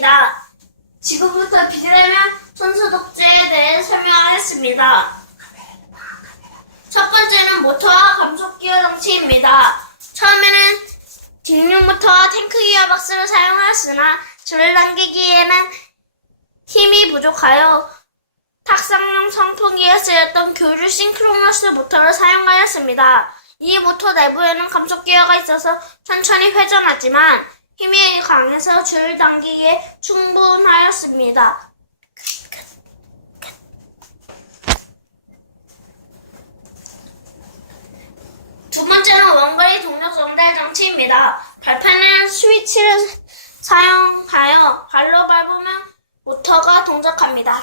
장치입니다. 지금부터 비대면 손소독제에 대해 설명하겠습니다. 첫 번째는 모터와 감속기어 장치입니다. 처음에는 뒷륜 모터와 탱크 기어박스를 사용하였으나 줄을 당기기에는 힘이 부족하여 탁상용 선풍기에 쓰였던 교류 싱크로너스 모터를 사용하였습니다. 이 모터 내부에는 감속기어가 있어서 천천히 회전하지만 힘이 강해서 줄을 당기기에 충분하였습니다. 두 번째는 원거리 동력 전달 장치입니다. 발판은 스위치를 사용하여 발로 밟으면 모터가 동작합니다.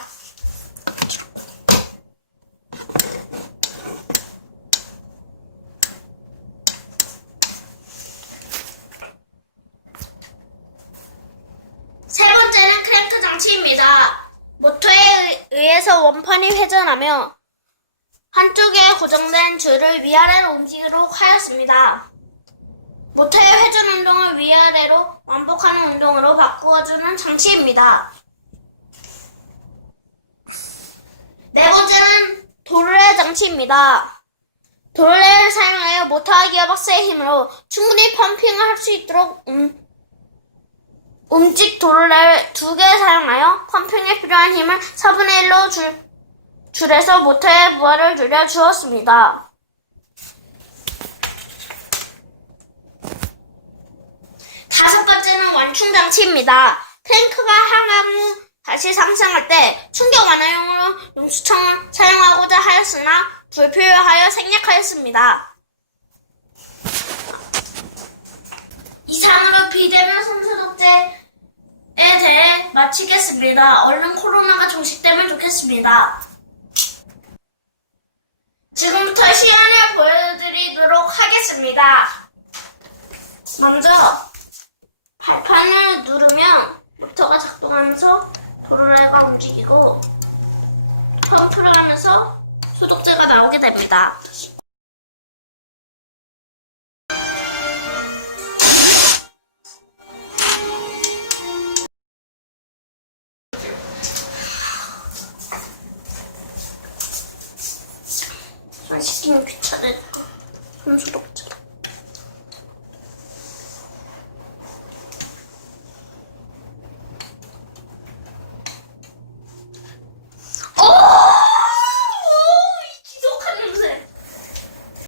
세 번째는 크랭크 장치입니다. 모터에 의해서 원판이 회전하며 한쪽에 고정된 줄을 위아래로 움직이도록 하였습니다. 모터의 회전 운동을 위아래로 완복하는 운동으로 바꾸어주는 장치입니다. 네 번째는 도르래 장치입니다. 도르래를 사용하여 모터와 기어박스의 힘으로 충분히 펌핑을 할 수 있도록 움직 도르래를 2개 사용하여 펌핑에 필요한 힘을 4분의 1로 줄에서 모터의 무게를 줄여주었습니다. 다섯 번째는 완충 장치입니다. 탱크가 하강 후 다시 상승할 때 충격 완화용으로 용수청을 사용하고자 하였으나 불필요하여 생략하였습니다. 이상으로 비대면 손소독제에 대해 마치겠습니다. 얼른 코로나가 종식되면 좋겠습니다. 지금부터 시연을 보여드리도록 하겠습니다. 먼저 발판을 누르면 모터가 작동하면서 도르래가 움직이고 펌프를 하면서 소독제가 나오게 됩니다. 손 씻기는 귀찮으니까 손 소독.